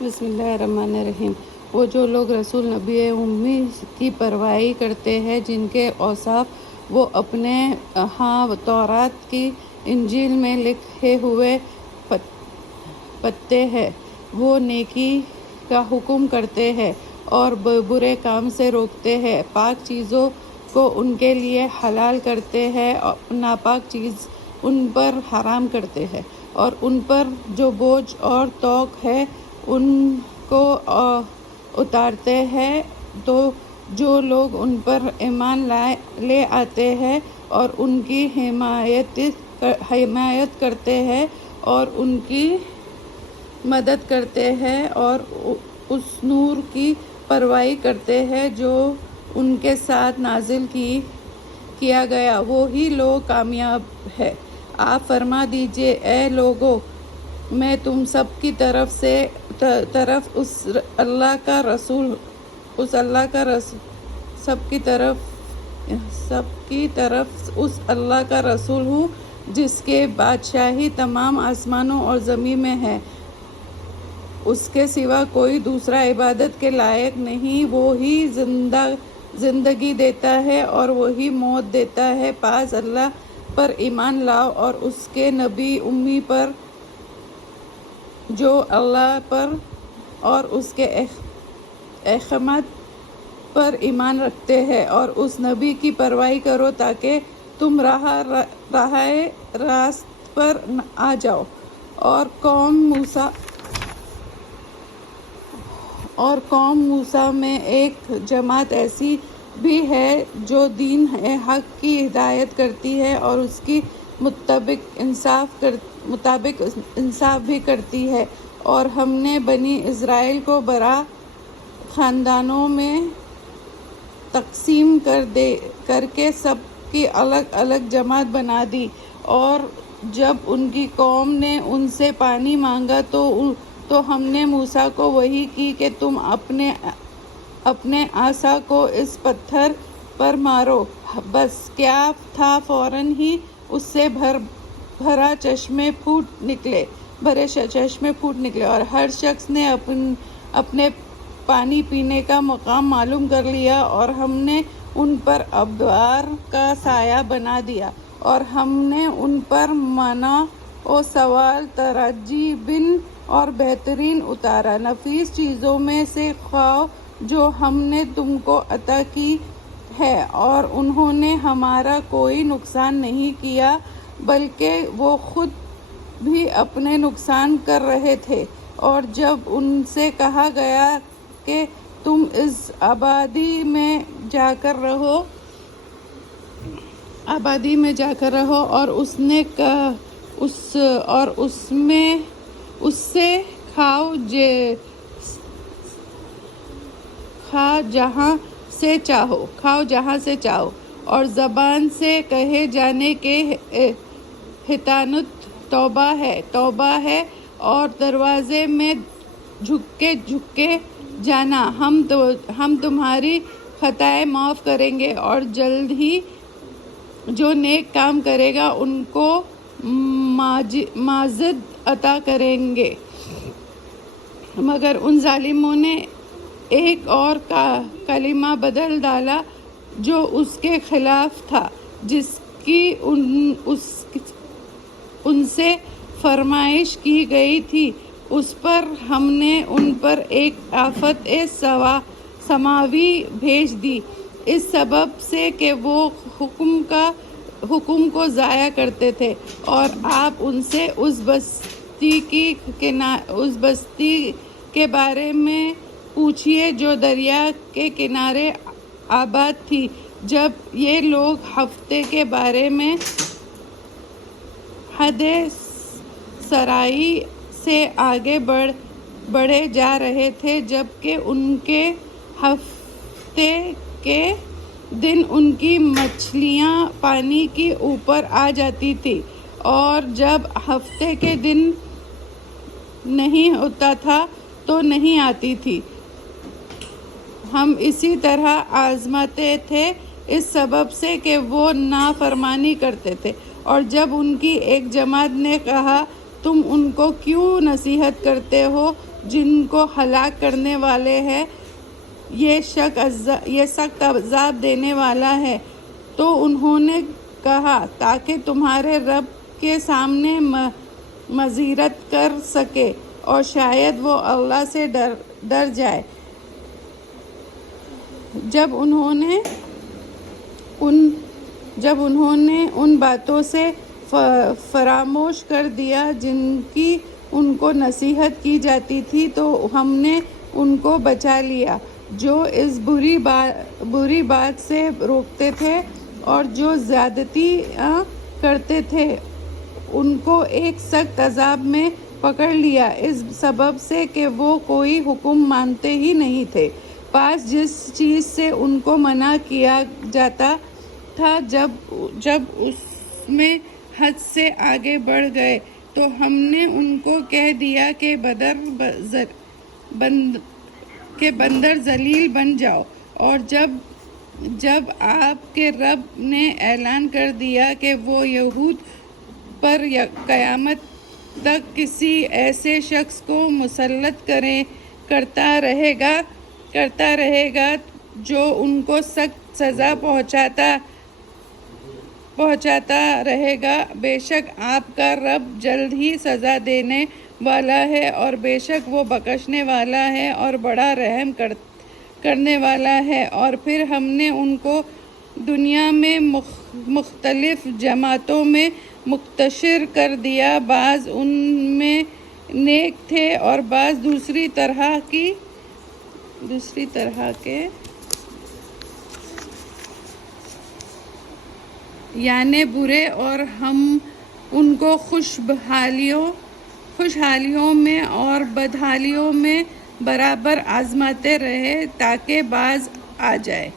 بسم اللہ الرحمن الرحیم۔ وہ جو لوگ رسول نبی امی کی پیروی کرتے ہیں، جن کے اوصاف وہ اپنے ہاں تورات کی انجیل میں لکھے ہوئے پاتے ہیں، وہ نیکی کا حکم کرتے ہیں اور برے کام سے روکتے ہیں، پاک چیزوں کو ان کے لیے حلال کرتے ہیں، ناپاک چیز ان پر حرام کرتے ہیں، اور ان پر جو بوجھ اور توق ہے ان کو اتارتے ہیں۔ تو جو لوگ ان پر ایمان لے آتے ہیں اور ان کی حمایت کرتے ہیں اور ان کی مدد کرتے ہیں اور اس نور کی پیروی کرتے ہیں جو ان کے ساتھ نازل کیا گیا، وہی لوگ کامیاب ہیں۔ آپ فرما دیجئے، اے لوگو، میں تم سب کی طرف اس اللہ کا رسول ہوں جس کی بادشاہی تمام آسمانوں اور زمین میں ہے۔ اس کے سوا کوئی دوسرا عبادت کے لائق نہیں۔ وہی زندگی دیتا ہے اور وہی موت دیتا ہے۔ پس اللہ پر ایمان لاؤ اور اس کے نبی امی پر جو اللہ پر اور اس کے احکامات پر ایمان رکھتے ہیں، اور اس نبی کی پیروی کرو تاکہ تم راہ راست پر آ جاؤ۔ اور قوم موسیٰ میں ایک جماعت ایسی بھی ہے جو دین حق کی ہدایت کرتی ہے اور اس کے مطابق انصاف بھی کرتی ہے۔ اور ہم نے بنی اسرائیل کو 12 خاندانوں میں تقسیم کر کے سب کی الگ الگ جماعت بنا دی، اور جب ان کی قوم نے ان سے پانی مانگا تو ہم نے موسیٰ کو وحی کی کہ تم اپنے عصا کو اس پتھر پر مارو۔ بس کیا تھا، فوراً ہی اس سے بھرے چشمے پھوٹ نکلے اور ہر شخص نے اپنے پانی پینے کا مقام معلوم کر لیا، اور ہم نے ان پر ابار کا سایہ بنا دیا، اور ہم نے ان پر منا و سلویٰ، تراجبین اور بہترین اتارا، نفیس چیزوں میں سے کھاؤ جو ہم نے تم کو عطا کی ہے۔ اور انہوں نے ہمارا کوئی نقصان نہیں کیا، بلکہ وہ خود بھی اپنے نقصان کر رہے تھے۔ اور جب ان سے کہا گیا کہ تم اس آبادی میں جا کر رہو اور اس سے کھاؤ جہاں سے چاہو، اور زبان سے کہے جانے کے حنوت توبہ ہے، اور دروازے میں جھک کے جانا، ہم تمہاری خطائیں معاف کریں گے، اور جلد ہی جو نیک کام کرے گا ان کو مزید عطا کریں گے۔ مگر ان ظالموں نے ایک اور کلمہ بدل ڈالا جو اس کے خلاف تھا، جس کی ان سے فرمائش کی گئی تھی۔ اس پر ہم نے ان پر ایک آفت سماوی بھیج دی، اس سبب سے کہ وہ حکم کو ضائع کرتے تھے۔ اور آپ ان سے اس بستی کے بارے میں پوچھئے جو دریا کے کنارے آباد تھی۔ جب یہ لوگ ہفتے کے بارے میں حد سرائی سے آگے بڑھے جا رہے تھے، جبکہ ان کے ہفتے کے دن ان کی مچھلیاں پانی کے اوپر آ جاتی تھیں، اور جب ہفتے کے دن نہیں ہوتا تھا تو نہیں آتی تھی۔ ہم اسی طرح آزماتے تھے اس سبب سے کہ وہ نافرمانی کرتے تھے۔ اور جب ان کی ایک جماعت نے کہا، تم ان کو کیوں نصیحت کرتے ہو، جن کو ہلاک کرنے والے ہیں، یہ سخت عذاب دینے والا ہے۔ تو انہوں نے کہا تاکہ تمہارے رب کے سامنے معذرت کر سکے اور شاید وہ اللہ سے ڈر جائے۔ جب انہوں نے ان باتوں سے فراموش کر دیا جن کی ان کو نصیحت کی جاتی تھی، تو ہم نے ان کو بچا لیا جو اس بری بات سے روکتے تھے اور جو زیادتیاں کرتے تھے۔ ان کو ایک سخت عذاب میں پکڑ لیا اس سبب سے کہ وہ کوئی حکم مانتے ہی نہیں تھے۔ پس جس چیز سے ان کو منع کیا جاتا تھا، جب اس میں حد سے آگے بڑھ گئے تو ہم نے ان کو کہہ دیا کہ بندر ذلیل بن جاؤ۔ اور جب آپ کے رب نے اعلان کر دیا کہ وہ یہود پر قیامت تک کسی ایسے شخص کو مسلط کرتا رہے گا جو ان کو سخت سزا پہنچاتا رہے گا، بے شک آپ کا رب جلد ہی سزا دینے والا ہے اور بے شک وہ بخشنے والا ہے اور بڑا رحم کرنے والا ہے۔ اور پھر ہم نے ان کو دنیا میں مختلف جماعتوں میں منتشر کر دیا، بعض ان میں نیک تھے اور بعض دوسری طرح کے یعنی برے، اور ہم ان کو خوشحالیوں میں اور بدحالیوں میں برابر آزماتے رہے تاکہ باز آ جائے۔